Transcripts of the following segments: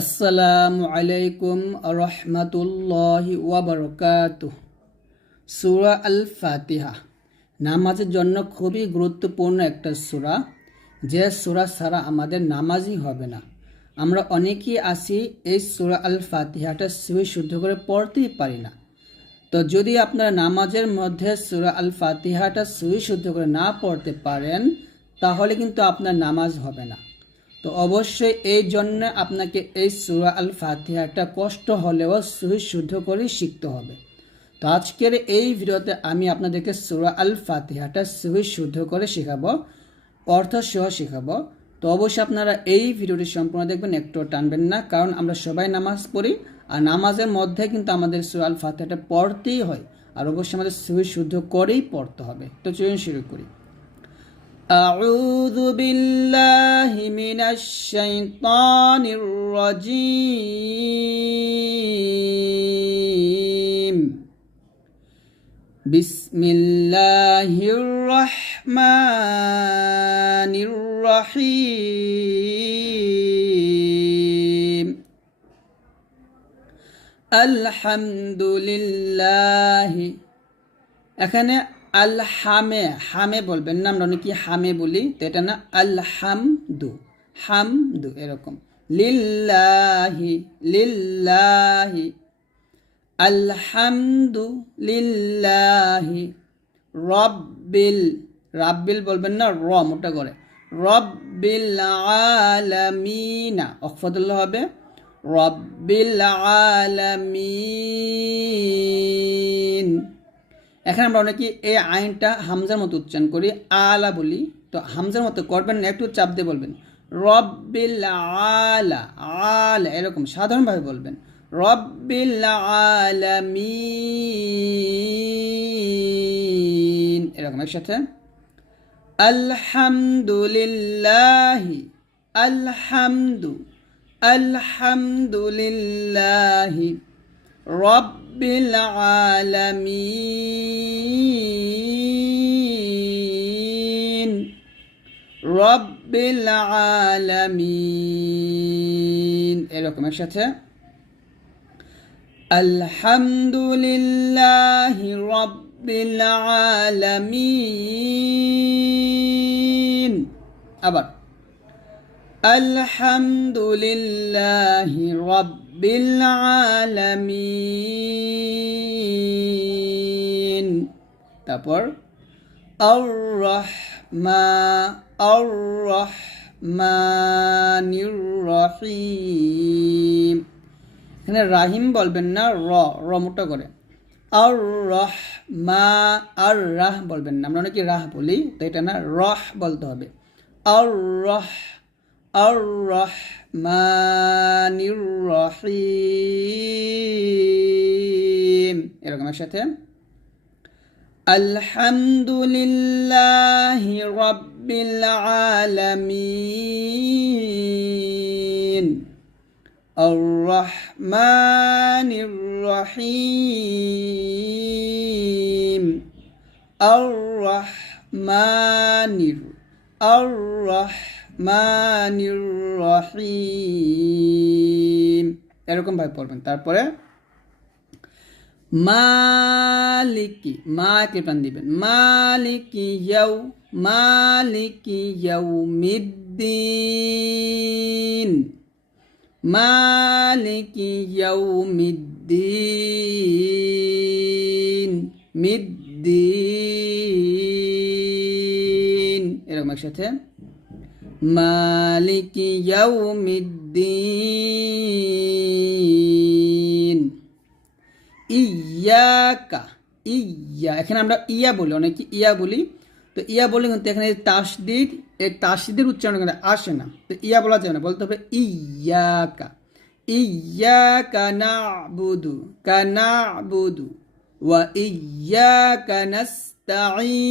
আসসালামু আলাইকুম রহমতুল্লাহ ওয়াবারকাত সুরা আল ফাতিহা নামাজের জন্য খুবই গুরুত্বপূর্ণ একটা সুরা। যে সুরা ছাড়া আমাদের নামাজই হবে না। আমরা অনেকেই আছি, এই সুরা আল ফাতিহাটা সুই শুদ্ধ করে পড়তেই পারি না। তো যদি আপনারা নামাজের মধ্যে সুরা আল ফাতিহাটা সুই শুদ্ধ করে না পড়তে পারেন, তাহলে কিন্তু আপনার নামাজ হবে না। তো অবশ্যই এই জন্য আপনাকে এই সুরা আল ফাতিহাটা কষ্ট হলেও শুদ্ধ করে শিখতে হবে। তো আজকের এই ভিডিওতে আমি আপনাদেরকে সুরা আল ফাতিহাটা শুদ্ধ করে শেখাবো, অর্থ সহ শেখাবো। তো অবশ্যই আপনারা এই ভিডিওটি সম্পূর্ণ দেখবেন, একটু টানবেন না, কারণ আমরা সবাই নামাজ পড়ি, আর নামাজের মধ্যে কিন্তু আমাদের সুরা আল ফাতিহাটা পড়তেই হয়, আর অবশ্যই আমাদের শুদ্ধ করেই পড়তে হবে। তো চলুন শুরু করি। أعوذ بالله من الشيطان الرجيم بسم الله الرحمن الرحيم الحمد لله এখানে আল হামে হামে বলবেন না, আমরা অনেকে হামে বলি, তো এটা না আল হামদু হামদু এরকম। লিল্লাহি লিল্লাহি, আলহামদু, লিল্লাহি, রব্বিল, রাব্বিল বলবেন না, র, মোটা করে। রব্বিল আলামিনা অফদুল্লাহ হবে, রব্বিল আলামিন। এখানে আমরা অনেকে এই আইনটা হামজার মতো উচ্চারণ করি, আলা বলি। তো হামজার মতো করবেন না, একটু চাপ দিয়ে বলবেন। রব্বিল আলা আলা এরকম সাধারণভাবে বলবেন। রব্বিল আলামিন, এরকম একসাথে। আলহামদুলিল্লাহি, আলহামদু, আলহামদুলিল্লাহি। রব্বিল আলামিন। রব্বিল আলামিন। এরকম একসাথে। আলহামদুলিল্লাহি রব্বিল আলামিন। আবার। আলহামদুলিল্লাহি রব্বিল আলামিন। তারপর আর রহমা আর রহমানির রহিম এখানে রাহিম বলবেন না র র করে। আর রহ মা আর রাহ বলবেন না। আমরা অনেকে রাহ বলি, তো এটা না রহ বলতে হবে। আর রহ আর রহমানির রহিম এরকম একসাথে আলহামদুলিল্লাহি রব্বিল আলামিন الرحمن الرحيم الرحمن الرحمن মানির রহিম। এরকমভাবে পড়বেন। তারপরে, মালিকি মা কে প্রাণ দিবেন। মালিকি ইয়াউ, মালিকি ইয়াউমিদ্দিন। মালিকি ইয়াউমিদ্দিন। মিদ্দিন। এরকম একসাথে মালিকি ইয়াউমিদ্দিন। ইয়াকা ইয়া এখানে আমরা ইয়া বলি, অনেকে ইয়া বলি। তো ইয়া বলি কিন্তু এখানে তাসদিদ, এই তাসদিদের উচ্চারণ কিন্তু আসে না। তো ইয়া বলা যাবে না, বলতে হবে ইয়াকা ইয়াকা নাবুদু কানাবুদু ওয়া ইয়াকা নাস্তাইন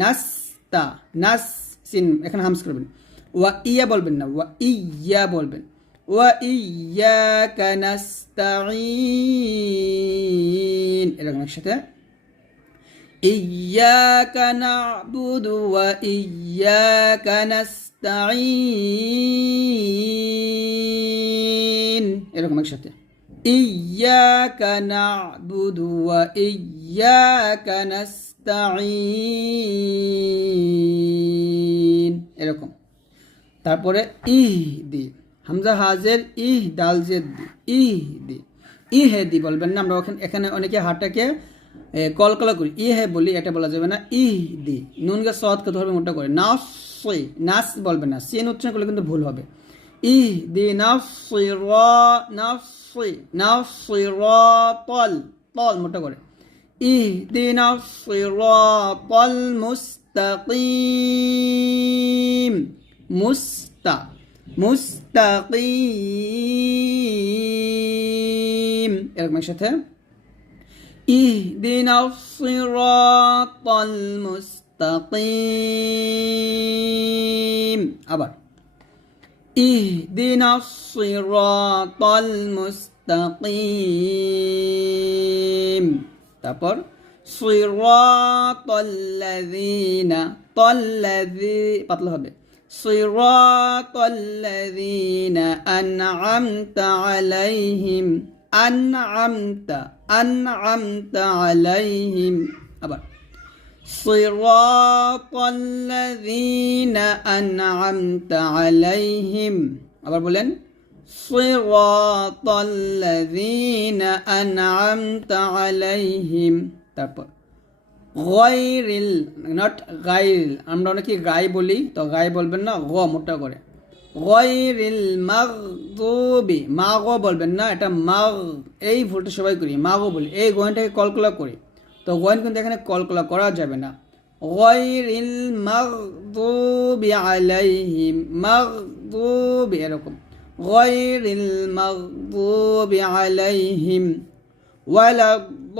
নাস্তা নাস সিন এখানে হামস করবেন ওয়া ইয়া বলবেন না ওয়া ইয়া বলবেন ওয়া ইয়াকা নাস্তাইন এরকম একসাথে إياك نعبد وإياك نستعين এরকম একসাথে না'বুদু ওয়া ইয়াকা নাস্তাঈন এরকম। তারপরে ইহ দি হামজা হাজের ইহ দাল জেদ দি ই হে দি বলবেন না আমরা এখানে অনেকে হাটটাকে এ, কলকলা করি। ই হে বলি এটা বলা যাবে না ইহ দি নুনকে সদকে ধরবে মোটা করে। নাস নাস বলবেন না সিন উচ্চারণ করলে কিন্তু ভুল হবে। তল তল মোটা করে। ইহদিনাল মুস্তাকিম মুস্তা মুস্তাকিম এরকম সাথে ইহদিন মুস্তাকিম আবার। اهدنا الصراط المستقيم তারপর صراط الذين طلذي পাতলা হবে صراط الذين أنعمت عليهم أنعمت أنعمت عليهم আবার صراط الذين أنعمت عليهم আবার বলেন صراط الذين أنعمت عليهم তারপর গয়রিল নট গাইল আমরা অনেকে গাই বলি তো গাই বলবেন না গ মোটা করে গয়রিল মাগদুবি মা গ বলবেন না এটা মাগ এই ভুলটা সবাই করি মা গো বলি এই গয়নটাকে কলকলা করি তো গয়েন কিন্তু এখানে কলকলা করা যাবে না। গয়রিল মাগদুবি আলাইহিম মাগদুবি এরকম। গয়রিল মাগদুবি আলাইহিম ওয়ালাদ্দাল্লিন।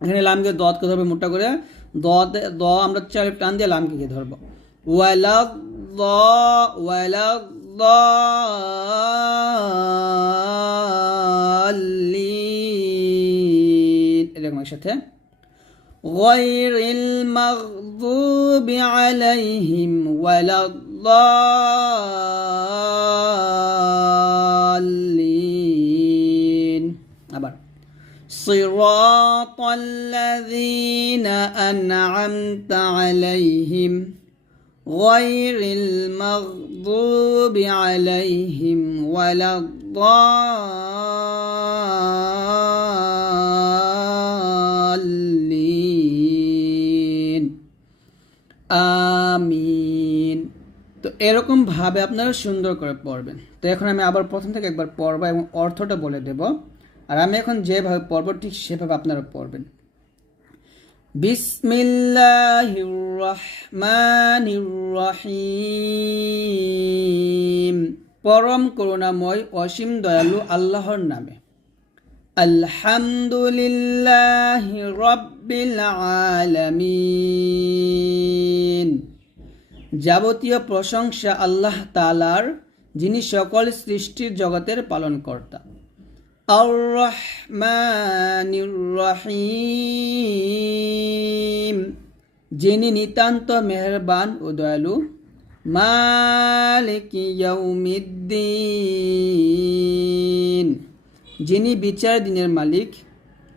এখানে লামকে দদকে ধরবে মোটা করে। দদ দ আমরা চার টান দিয়ে লামকে গিয়ে ধরবো। ওয়ালাদ ওয়ালাদ ওয়ালা ضالين এরকম একসাথে غير المغضوب عليهم ولا الضالين আবার صراط الذين أنعمت عليهم غير المغضوب عليهم ولا الضالين আমিন তো এরকম ভাবে আপনারা সুন্দর করে পড়বেন তো এখন আমি আবার প্রথম থেকে একবার পড়বো এবং অর্থটা বলে দেব আর আমি এখন যেভাবে পড়বো ঠিক সেভাবে আপনারা পড়বেন বিসমিল্লাহির রহমানির রহিম পরম করুণাময় অসীম দয়ালু আল্লাহর নামে। আলহামদুলিল্লাহ রব্বিল আলামিন যাবতীয় প্রশংসা আল্লাহ তালার যিনি সকল সৃষ্টির জগতের পালনকর্তা। রহিম যিনি নিতান্ত মেহরবান ও দয়ালু মালিক ইয়াউমিদ্দিন যিনি বিচার দিনের মালিক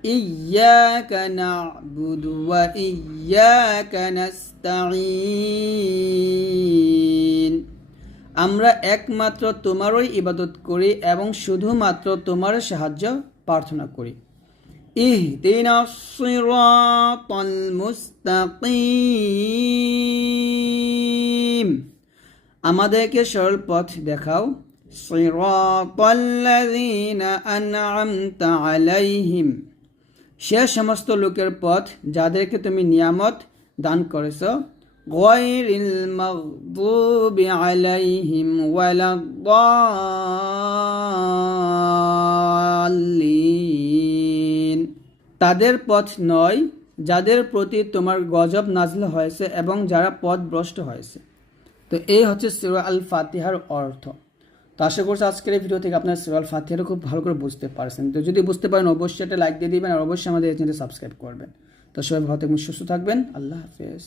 ইয়াকা না'বুদু ওয়া ইয়াকা নাস্তাঈন আমরা একমাত্র তোমারই ইবাদত করি এবং শুধুমাত্র তোমার সাহায্য প্রার্থনা করি। মুস্তাকিম। আমাদেরকে সরল পথ দেখাও। আলাইহিম। সে সমস্ত লোকের পথ যাদেরকে তুমি নিয়ামত দান করেছ গয়রিল মাগদুবি আলাইহিম ওয়ালাদ্দাল্লিন তাদের পথ নয়, যাদের প্রতি তোমার গজব নাজল হয়েছে এবং যারা পথ ভ্রষ্ট হয়েছে। তো এই হচ্ছে সিরা আল ফাতিহার অর্থ। তো আশা করছি আজকের এই ভিডিও থেকে আপনার সিরা আল ফাতিহার খুব ভালো করে বুঝতে পারছেন। তো যদি বুঝতে পারেন, অবশ্যই একটা লাইক দিয়ে দিবেন আর অবশ্যই আমাদের এই চ্যানেলটি সাবস্ক্রাইব করবেন। তো সবাই ভালো থাকবেন, সুস্থ থাকবেন। আল্লাহ হাফেজ।